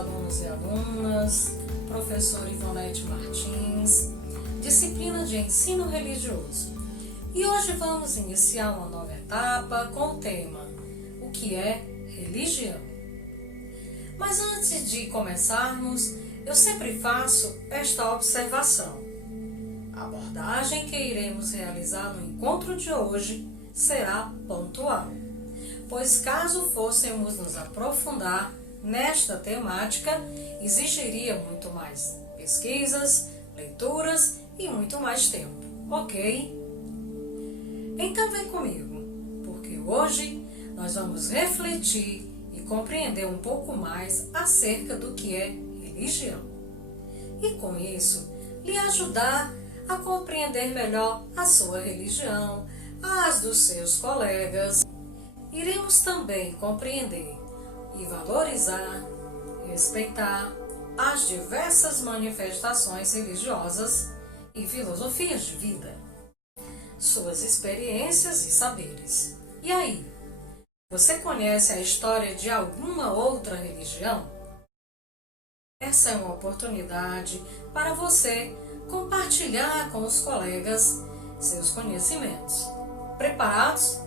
alunos e alunas, professor Ivonete Martins, disciplina de ensino religioso. E hoje vamos iniciar uma nova etapa com o tema: o que é religião? Mas antes de começarmos, eu sempre faço esta observação. A abordagem que iremos realizar no encontro de hoje será pontual, pois caso fôssemos nos aprofundar nesta temática, exigiria muito mais pesquisas, leituras e muito mais tempo, ok? Então vem comigo, porque hoje nós vamos refletir e compreender um pouco mais acerca do que é religião. E com isso, lhe ajudar a compreender melhor a sua religião, as dos seus colegas. Iremos também compreender e valorizar, respeitar as diversas manifestações religiosas e filosofias de vida, suas experiências e saberes. E aí, você conhece a história de alguma outra religião? Essa é uma oportunidade para você compartilhar com os colegas seus conhecimentos. Preparados?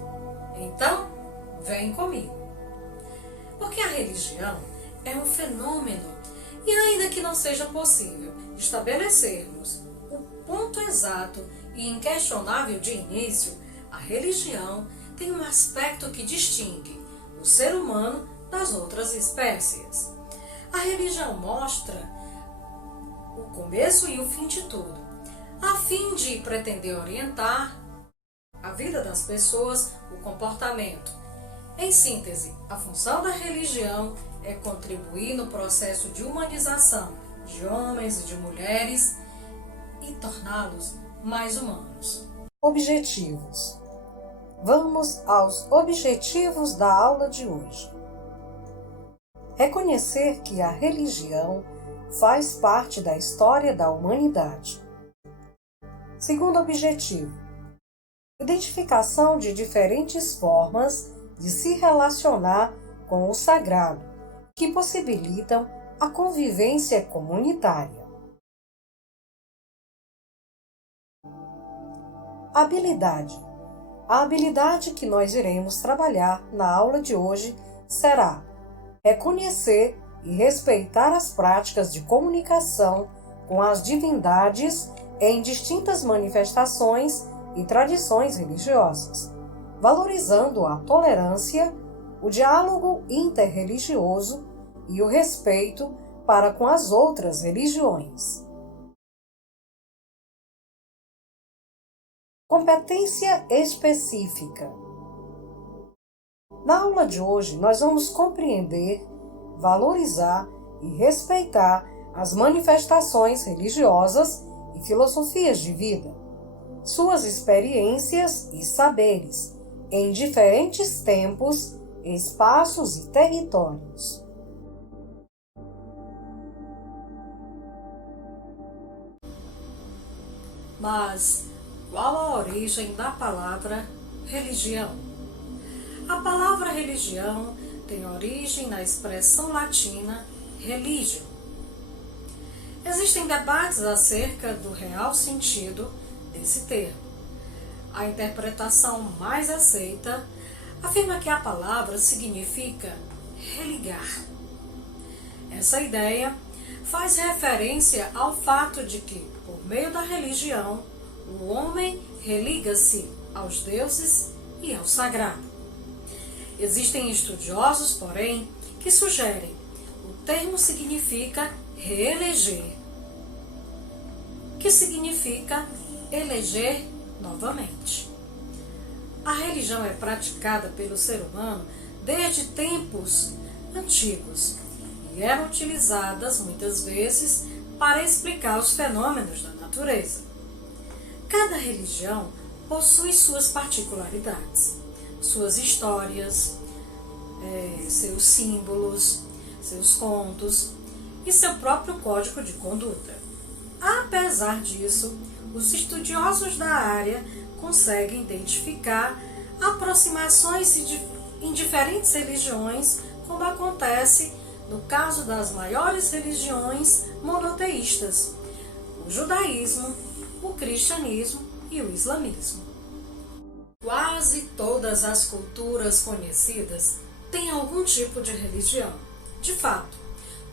Então, vem comigo. Porque a religião é um fenômeno e ainda que não seja possível estabelecermos o ponto exato e inquestionável de início, a religião tem um aspecto que distingue o ser humano das outras espécies. A religião mostra o começo e o fim de tudo, a fim de pretender orientar a vida das pessoas, o comportamento. Em síntese, a função da religião é contribuir no processo de humanização de homens e de mulheres e torná-los mais humanos. Objetivos. Vamos aos objetivos da aula de hoje. Reconhecer que a religião faz parte da história da humanidade. Segundo objetivo, identificação de diferentes formas de se relacionar com o sagrado, que possibilitam a convivência comunitária. Habilidade. A habilidade que nós iremos trabalhar na aula de hoje será reconhecer e respeitar as práticas de comunicação com as divindades em distintas manifestações e tradições religiosas, valorizando a tolerância, o diálogo interreligioso e o respeito para com as outras religiões. Competência específica. Na aula de hoje, nós vamos compreender, valorizar e respeitar as manifestações religiosas e filosofias de vida, suas experiências e saberes, em diferentes tempos, espaços e territórios. Mas qual a origem da palavra religião? A palavra religião tem origem na expressão latina religio. Existem debates acerca do real sentido desse termo. A interpretação mais aceita afirma que a palavra significa religar. Essa ideia faz referência ao fato de que, por meio da religião, o homem religa-se aos deuses e ao sagrado. Existem estudiosos, porém, que sugerem que o termo significa reeleger, que significa eleger novamente. A religião é praticada pelo ser humano desde tempos antigos e eram utilizadas muitas vezes para explicar os fenômenos da natureza. Cada religião possui suas particularidades, suas histórias, seus símbolos, seus contos e seu próprio código de conduta. Apesar disso, os estudiosos da área conseguem identificar aproximações em diferentes religiões, como acontece no caso das maiores religiões monoteístas, o judaísmo, o cristianismo e o islamismo. Quase todas as culturas conhecidas têm algum tipo de religião. De fato,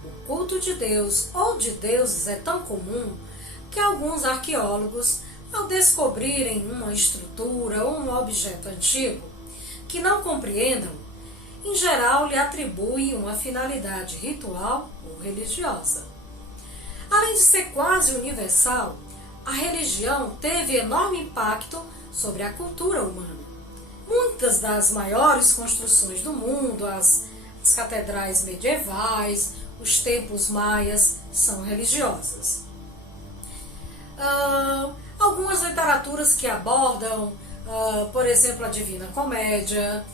o culto de Deus ou de deuses é tão comum que alguns arqueólogos, ao descobrirem uma estrutura ou um objeto antigo que não compreendam, em geral lhe atribuem uma finalidade ritual ou religiosa. Além de ser quase universal, a religião teve enorme impacto sobre a cultura humana. Muitas das maiores construções do mundo, as catedrais medievais, os templos maias, são religiosas. Algumas literaturas que abordam, por exemplo, a Divina Comédia,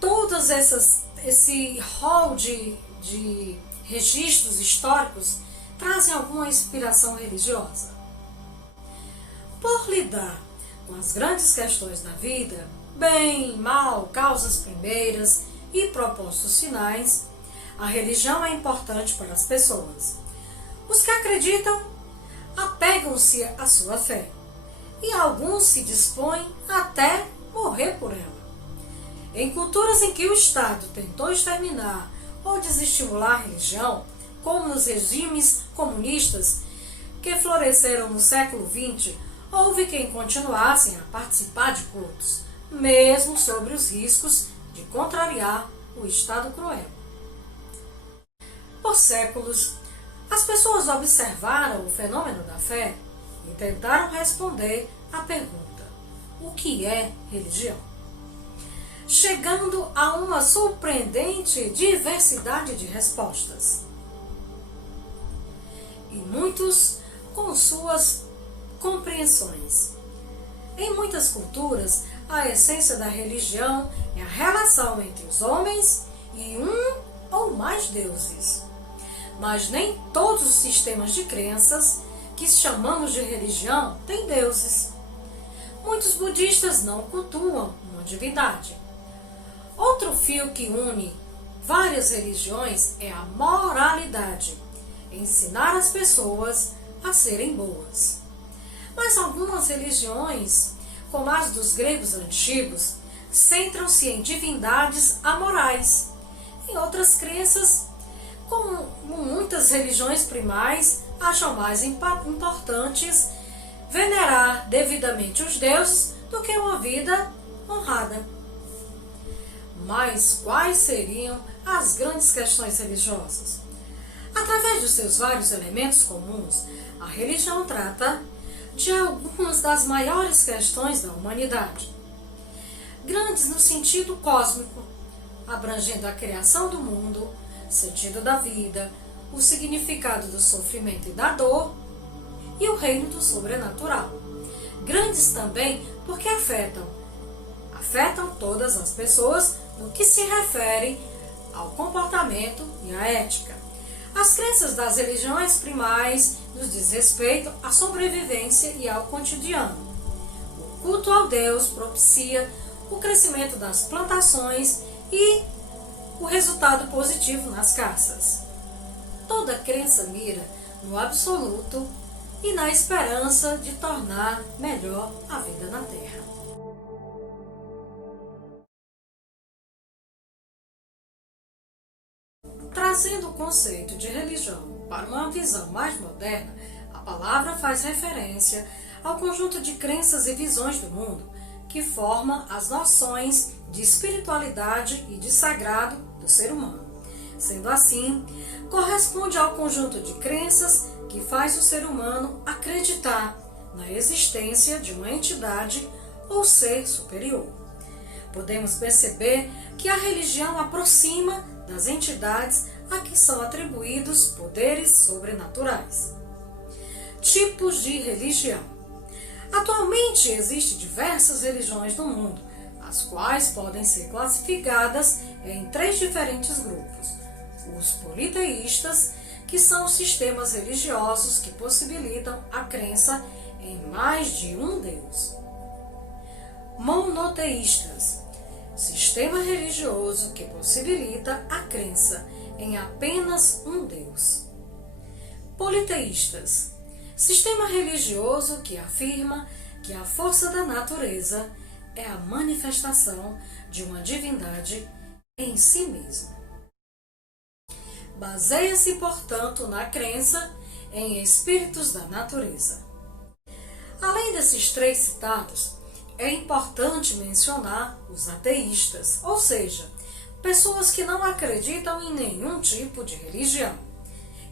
todas esse rol de registros históricos trazem alguma inspiração religiosa. Por lidar com as grandes questões da vida, bem, mal, causas primeiras e propósitos finais, a religião é importante para as pessoas. Os que acreditam apegam-se à sua fé, e alguns se dispõem até morrer por ela. Em culturas em que o Estado tentou exterminar ou desestimular a religião, como nos regimes comunistas que floresceram no século XX, houve quem continuassem a participar de cultos, mesmo sobre os riscos de contrariar o Estado cruel. Por séculos, as pessoas observaram o fenômeno da fé e tentaram responder à pergunta: o que é religião? Chegando a uma surpreendente diversidade de respostas. E muitos com suas compreensões. Em muitas culturas, a essência da religião é a relação entre os homens e um ou mais deuses. Mas nem todos os sistemas de crenças que chamamos de religião têm deuses. Muitos budistas não cultuam uma divindade. Outro fio que une várias religiões é a moralidade, ensinar as pessoas a serem boas. Mas algumas religiões, como as dos gregos antigos, centram-se em divindades amorais. Em outras crenças, como muitas religiões primais, acham mais importantes venerar devidamente os deuses do que uma vida honrada. Mas quais seriam as grandes questões religiosas? Através dos seus vários elementos comuns, a religião trata de algumas das maiores questões da humanidade. Grandes no sentido cósmico, abrangendo a criação do mundo, sentido da vida, o significado do sofrimento e da dor e o reino do sobrenatural. Grandes também porque afetam todas as pessoas no que se refere ao comportamento e à ética. As crenças das religiões primais nos diz respeito à sobrevivência e ao cotidiano. O culto ao Deus propicia o crescimento das plantações e o resultado positivo nas caças. Toda crença mira no absoluto e na esperança de tornar melhor a vida na Terra. Trazendo o conceito de religião para uma visão mais moderna, a palavra faz referência ao conjunto de crenças e visões do mundo que forma as noções de espiritualidade e de sagrado do ser humano. Sendo assim, corresponde ao conjunto de crenças que faz o ser humano acreditar na existência de uma entidade ou ser superior. Podemos perceber que a religião aproxima das entidades a que são atribuídos poderes sobrenaturais. Tipos de religião. Atualmente existem diversas religiões no mundo, as quais podem ser classificadas em 3 diferentes grupos. Os politeístas, que são sistemas religiosos que possibilitam a crença em mais de um Deus. Monoteístas, sistema religioso que possibilita a crença em apenas um Deus. Politeístas, sistema religioso que afirma que a força da natureza é a manifestação de uma divindade em si mesmo. Baseia-se, portanto, na crença em espíritos da natureza. Além desses três citados, é importante mencionar os ateístas, ou seja, pessoas que não acreditam em nenhum tipo de religião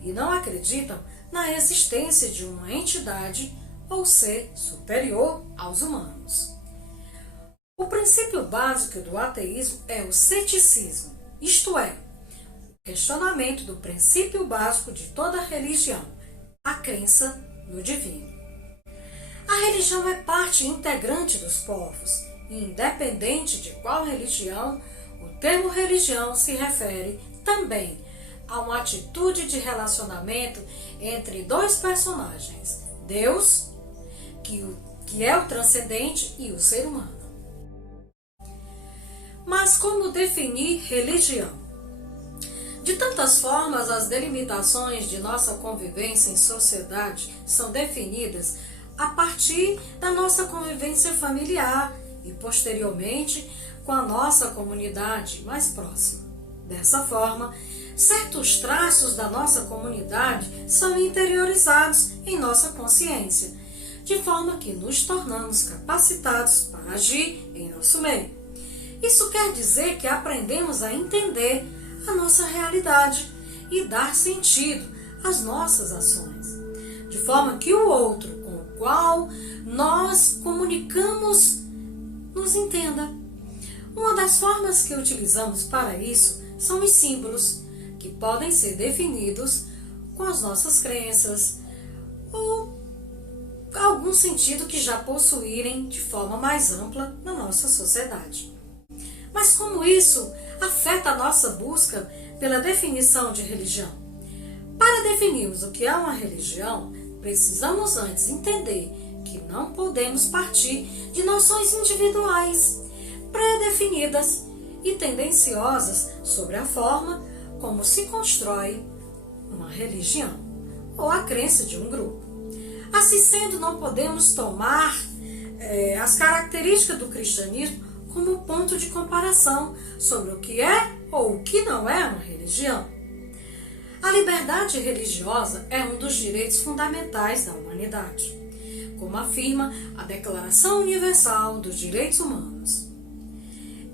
e não acreditam na existência de uma entidade ou ser superior aos humanos. O princípio básico do ateísmo é o ceticismo, isto é, o questionamento do princípio básico de toda religião, a crença no divino. A religião é parte integrante dos povos, e independente de qual religião, o termo religião se refere também a uma atitude de relacionamento entre dois personagens, Deus, que é o transcendente, e o ser humano. Mas como definir religião? De tantas formas, as delimitações de nossa convivência em sociedade são definidas a partir da nossa convivência familiar e, posteriormente, com a nossa comunidade mais próxima. Dessa forma, certos traços da nossa comunidade são interiorizados em nossa consciência, de forma que nos tornamos capacitados para agir em nosso meio. Isso quer dizer que aprendemos a entender a nossa realidade e dar sentido às nossas ações, de forma que o outro com o qual nós comunicamos nos entenda. Uma das formas que utilizamos para isso são os símbolos, que podem ser definidos com as nossas crenças ou algum sentido que já possuírem de forma mais ampla na nossa sociedade. Mas como isso afeta a nossa busca pela definição de religião? Para definirmos o que é uma religião, precisamos antes entender que não podemos partir de noções individuais, pré-definidas e tendenciosas sobre a forma como se constrói uma religião ou a crença de um grupo. Assim sendo, não podemos tomar as características do cristianismo como ponto de comparação sobre o que é ou o que não é uma religião. A liberdade religiosa é um dos direitos fundamentais da humanidade, como afirma a Declaração Universal dos Direitos Humanos.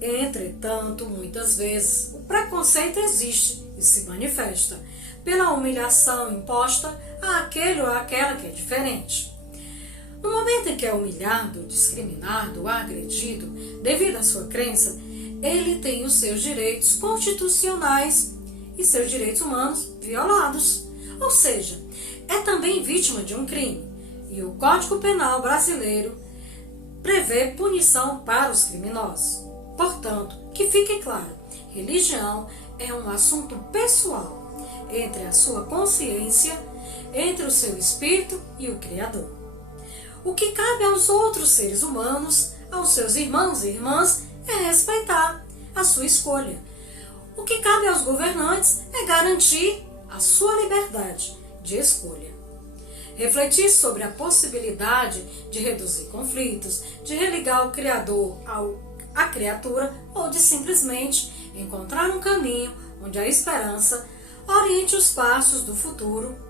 Entretanto, muitas vezes, o preconceito existe e se manifesta pela humilhação imposta àquele ou àquela que é diferente. No momento em que é humilhado, discriminado, agredido, devido à sua crença, ele tem os seus direitos constitucionais e seus direitos humanos violados. Ou seja, é também vítima de um crime. E o Código Penal brasileiro prevê punição para os criminosos. Portanto, que fique claro, religião é um assunto pessoal entre a sua consciência, entre o seu espírito e o Criador. O que cabe aos outros seres humanos, aos seus irmãos e irmãs, é respeitar a sua escolha. O que cabe aos governantes é garantir a sua liberdade de escolha. Refletir sobre a possibilidade de reduzir conflitos, de religar o Criador à criatura ou de simplesmente encontrar um caminho onde a esperança oriente os passos do futuro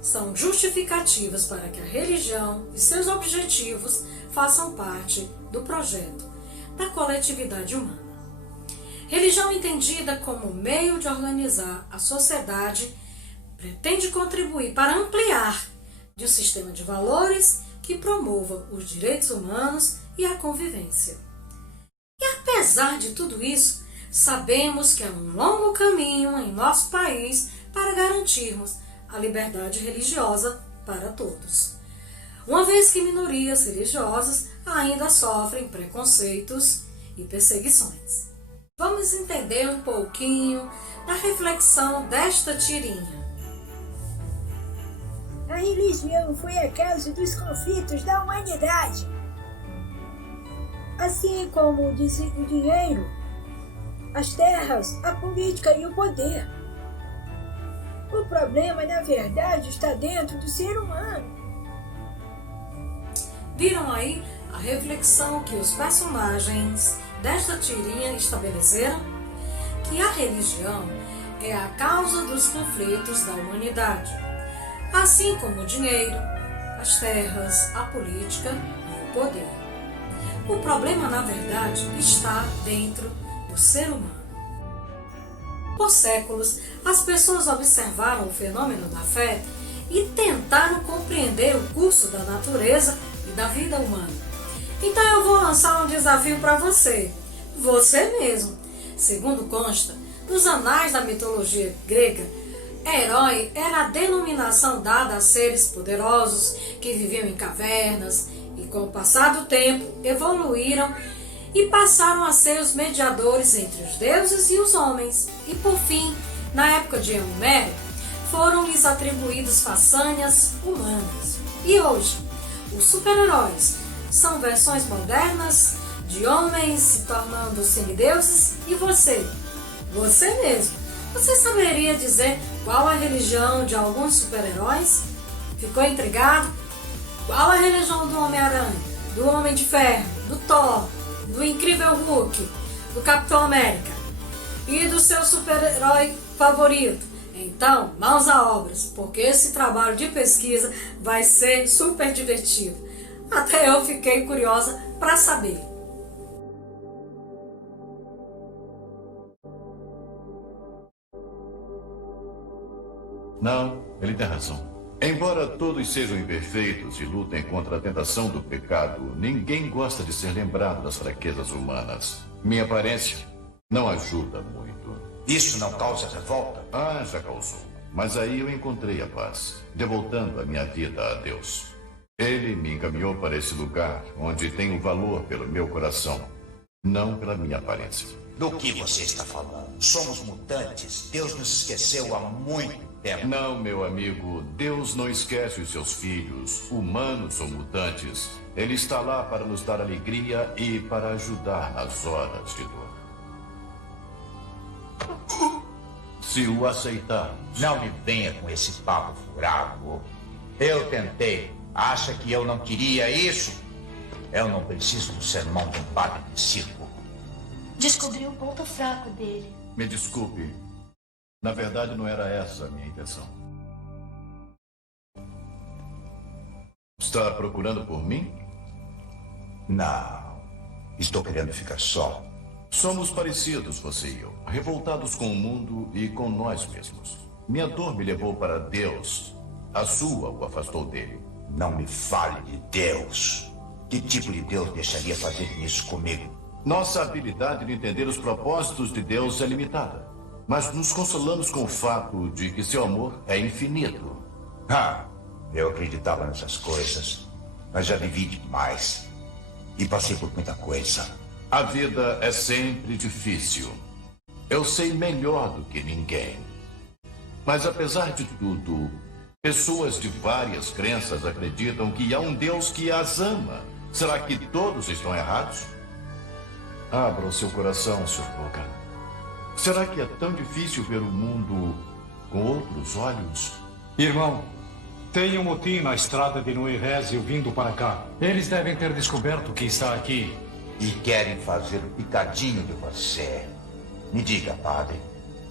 são justificativas para que a religião e seus objetivos façam parte do projeto da coletividade humana. Religião entendida como meio de organizar a sociedade pretende contribuir para ampliar de um sistema de valores que promova os direitos humanos e a convivência. E apesar de tudo isso, sabemos que há um longo caminho em nosso país para garantirmos a liberdade religiosa para todos, uma vez que minorias religiosas ainda sofrem preconceitos e perseguições. Vamos entender um pouquinho da reflexão desta tirinha. A religião foi a causa dos conflitos da humanidade. Assim como o dinheiro as terras, a política e o poder. O problema, na verdade, está dentro do ser humano. Viram aí a reflexão que os personagens desta tirinha estabeleceram? Que a religião é a causa dos conflitos da humanidade, assim como o dinheiro, as terras, a política e o poder. O problema, na verdade, está dentro do ser humano. Por séculos, as pessoas observaram o fenômeno da fé e tentaram compreender o curso da natureza e da vida humana. Então eu vou lançar um desafio para você mesmo. Segundo consta nos anais da mitologia grega, herói era a denominação dada a seres poderosos que viviam em cavernas e, com o passar do tempo, evoluíram e passaram a ser os mediadores entre os deuses e os homens. E por fim, na época de Homero, foram-lhes atribuídas façanhas humanas. E hoje, os super-heróis são versões modernas de homens se tornando semideuses. E você mesmo, você saberia dizer qual a religião de alguns super-heróis? Ficou intrigado? Qual a religião do Homem-Aranha, do Homem de Ferro, do Thor, do Incrível Hulk, do Capitão América e do seu super-herói favorito? Então, mãos à obras, porque esse trabalho de pesquisa vai ser super divertido. Até eu fiquei curiosa para saber. Não, ele tem razão. Embora todos sejam imperfeitos e lutem contra a tentação do pecado, ninguém gosta de ser lembrado das fraquezas humanas. Minha aparência não ajuda muito. Isso não causa revolta? Ah, já causou. Mas aí eu encontrei a paz, devoltando a minha vida a Deus. Ele me encaminhou para esse lugar onde tenho valor pelo meu coração, não pela minha aparência. Do que você está falando? Somos mutantes. Deus nos esqueceu há muito tempo. Não, meu amigo. Deus não esquece os seus filhos. Humanos ou mutantes. Ele está lá para nos dar alegria e para ajudar nas horas de dor. Se o aceitarmos. Não me venha com esse papo furado. Eu tentei. Acha que eu não queria isso? Eu não preciso do sermão de um padre de circo. Descobriu o ponto fraco dele. Me desculpe. Na verdade, não era essa a minha intenção. Está procurando por mim? Não. Estou querendo ficar só. Somos parecidos, você e eu. Revoltados com o mundo e com nós mesmos. Minha dor me levou para Deus. A sua o afastou dele. Não me fale de Deus. Que tipo de Deus deixaria fazer isso comigo? Nossa habilidade de entender os propósitos de Deus é limitada. Mas nos consolamos com o fato de que seu amor é infinito. Eu acreditava nessas coisas, mas já vivi demais. E passei por muita coisa. A vida é sempre difícil. Eu sei melhor do que ninguém. Mas apesar de tudo, pessoas de várias crenças acreditam que há um Deus que as ama. Será que todos estão errados? Abra o seu coração, Sr. Booker. Será que é tão difícil ver o mundo com outros olhos? Irmão, tem um motim na estrada de Noirésio vindo para cá. Eles devem ter descoberto que está aqui. E querem fazer o picadinho de você. Me diga, padre,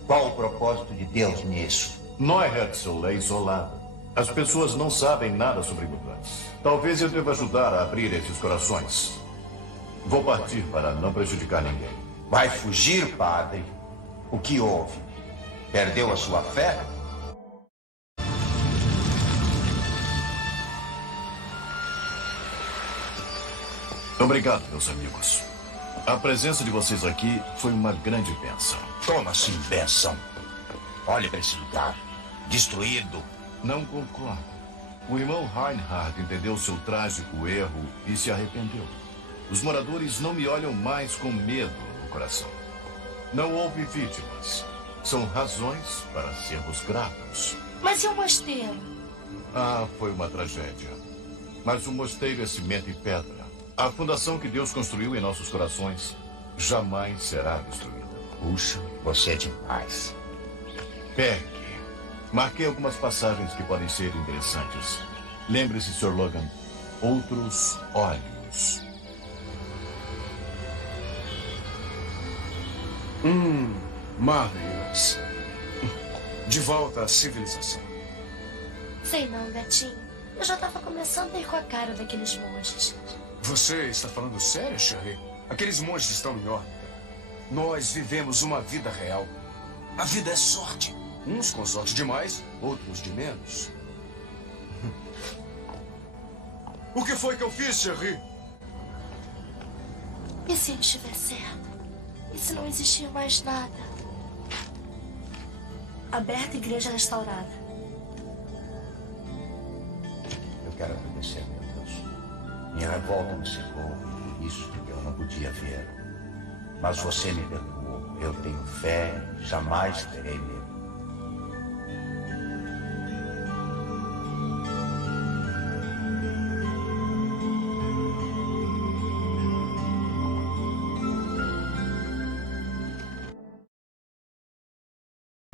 qual o propósito de Deus nisso? Neuhetzel é isolada. As pessoas não sabem nada sobre mutantes. Talvez eu deva ajudar a abrir esses corações. Vou partir para não prejudicar ninguém. Vai fugir, padre? O que houve? Perdeu a sua fé? Obrigado, meus amigos. A presença de vocês aqui foi uma grande bênção. Como assim, benção? Olhe para esse lugar. Destruído. Não concordo. O irmão Reinhard entendeu seu trágico erro e se arrependeu. Os moradores não me olham mais com medo no coração. Não houve vítimas. São razões para sermos gratos. Mas e o mosteiro? Foi uma tragédia. Mas o mosteiro é cimento e pedra. A fundação que Deus construiu em nossos corações jamais será destruída. Puxa, você é demais. Peck, marquei algumas passagens que podem ser interessantes. Lembre-se, Sr. Logan, outros olhos. Marvelous. De volta à civilização. Sei não, gatinho. Eu já tava começando a ir com a cara daqueles monstros. Você está falando sério, Sherry? Aqueles monstros estão em órbita. Nós vivemos uma vida real. A vida é sorte. Uns com sorte de mais, outros de menos. O que foi que eu fiz, Sherry? E se ele estiver certo? E se não existir mais nada? Aberta, igreja restaurada. Eu quero agradecer, meu Deus. Minha revolta me cegou. Isso eu não podia ver. Mas você me perdoou. Eu tenho fé. Jamais terei medo.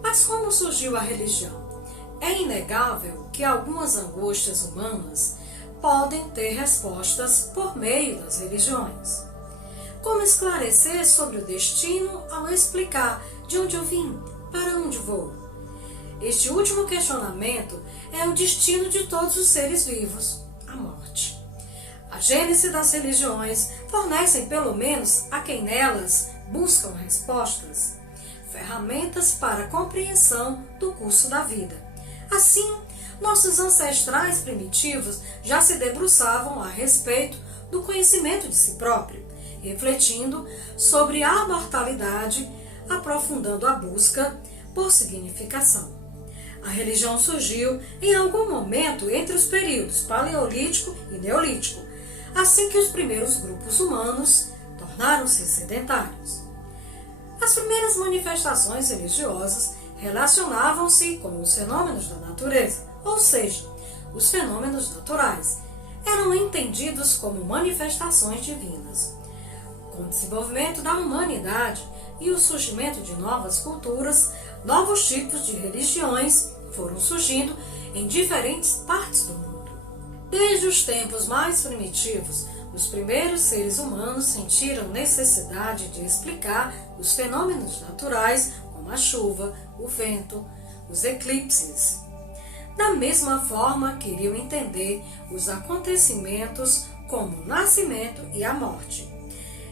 Mas como surgiu a religião? É inegável que algumas angústias humanas podem ter respostas por meio das religiões. Como esclarecer sobre o destino ao explicar de onde eu vim, para onde vou? Este último questionamento é o destino de todos os seres vivos, a morte. A gênese das religiões fornecem, pelo menos a quem nelas buscam respostas, ferramentas para a compreensão do curso da vida. Assim, nossos ancestrais primitivos já se debruçavam a respeito do conhecimento de si próprio, refletindo sobre a mortalidade, aprofundando a busca por significação. A religião surgiu em algum momento entre os períodos paleolítico e neolítico, assim que os primeiros grupos humanos tornaram-se sedentários. As primeiras manifestações religiosas relacionavam-se com os fenômenos da natureza, ou seja, os fenômenos naturais, eram entendidos como manifestações divinas. Com o desenvolvimento da humanidade e o surgimento de novas culturas, novos tipos de religiões foram surgindo em diferentes partes do mundo. Desde os tempos mais primitivos, os primeiros seres humanos sentiram necessidade de explicar os fenômenos naturais, como a chuva, o vento, os eclipses. Da mesma forma, queriam entender os acontecimentos como o nascimento e a morte.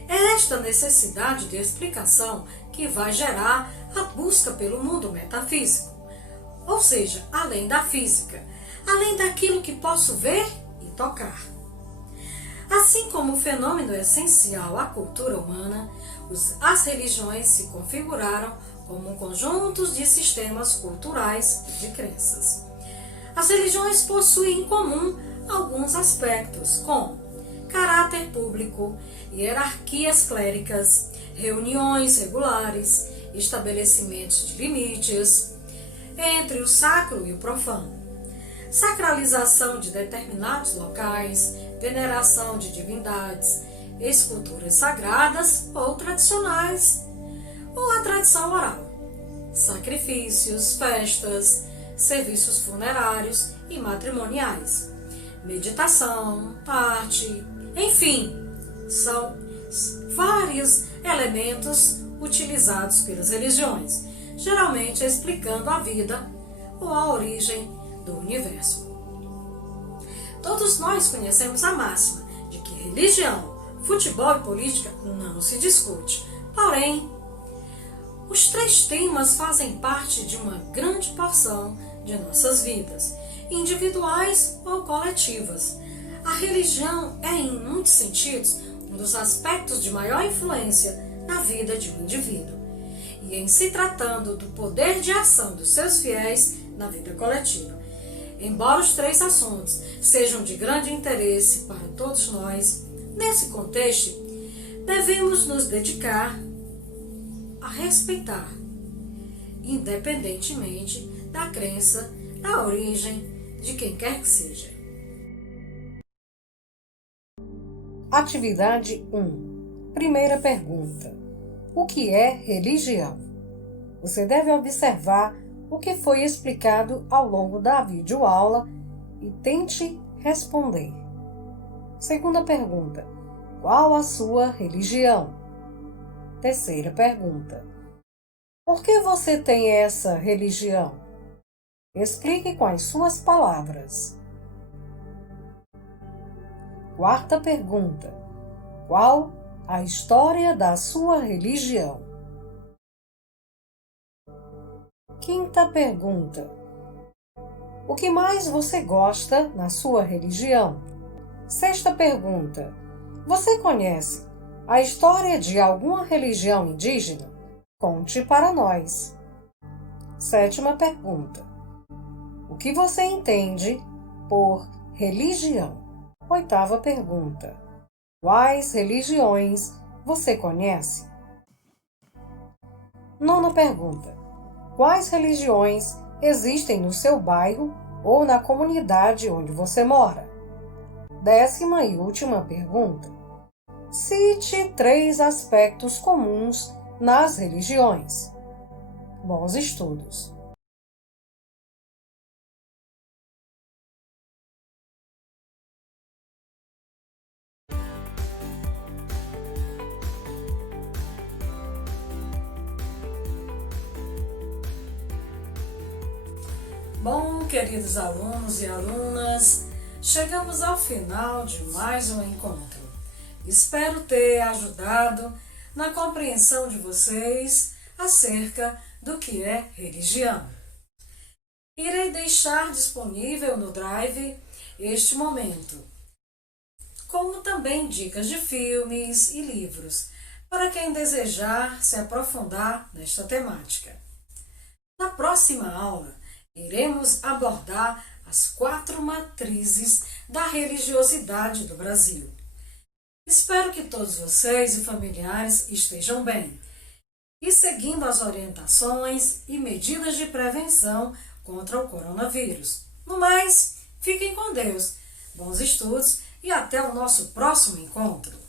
É esta necessidade de explicação que vai gerar a busca pelo mundo metafísico, ou seja, além da física, além daquilo que posso ver e tocar. Assim como o fenômeno essencial à cultura humana, as religiões se configuraram como conjuntos de sistemas culturais e de crenças. As religiões possuem em comum alguns aspectos, como caráter público, hierarquias cléricas, reuniões regulares, estabelecimentos de limites entre o sacro e o profano, sacralização de determinados locais, veneração de divindades, esculturas sagradas ou tradicionais, ou a tradição oral, sacrifícios, festas, serviços funerários e matrimoniais, meditação, arte, enfim, são vários elementos utilizados pelas religiões, geralmente explicando a vida ou a origem do universo. Todos nós conhecemos a máxima de que religião, futebol e política não se discute. Porém, os três temas fazem parte de uma grande porção de nossas vidas, individuais ou coletivas. A religião é, em muitos sentidos, um dos aspectos de maior influência na vida de um indivíduo, e em se tratando do poder de ação dos seus fiéis na vida coletiva. Embora os três assuntos sejam de grande interesse para todos nós, nesse contexto, devemos nos dedicar a respeitar, independentemente da crença, da origem de quem quer que seja. Atividade 1. Primeira pergunta. o que é religião. Você deve observar o que foi explicado ao longo da videoaula e tente responder. Segunda pergunta: qual a sua religião? Terceira pergunta: por que você tem essa religião? Explique com as suas palavras. Quarta pergunta: qual a história da sua religião? Quinta pergunta: o que mais você gosta na sua religião? Sexta pergunta: você conhece a história de alguma religião indígena? Conte para nós. Sétima pergunta: o que você entende por religião? Oitava pergunta: quais religiões você conhece? Nona pergunta: quais religiões existem no seu bairro ou na comunidade onde você mora? Décima e última pergunta: cite 3 aspectos comuns nas religiões. Bons estudos! Bom, queridos alunos e alunas, chegamos ao final de mais um encontro. Espero ter ajudado na compreensão de vocês acerca do que é religião. Irei deixar disponível no Drive este momento, como também dicas de filmes e livros, para quem desejar se aprofundar nesta temática. Na próxima aula, iremos abordar as 4 matrizes da religiosidade do Brasil. Espero que todos vocês e familiares estejam bem e seguindo as orientações e medidas de prevenção contra o coronavírus. No mais, fiquem com Deus, bons estudos e até o nosso próximo encontro.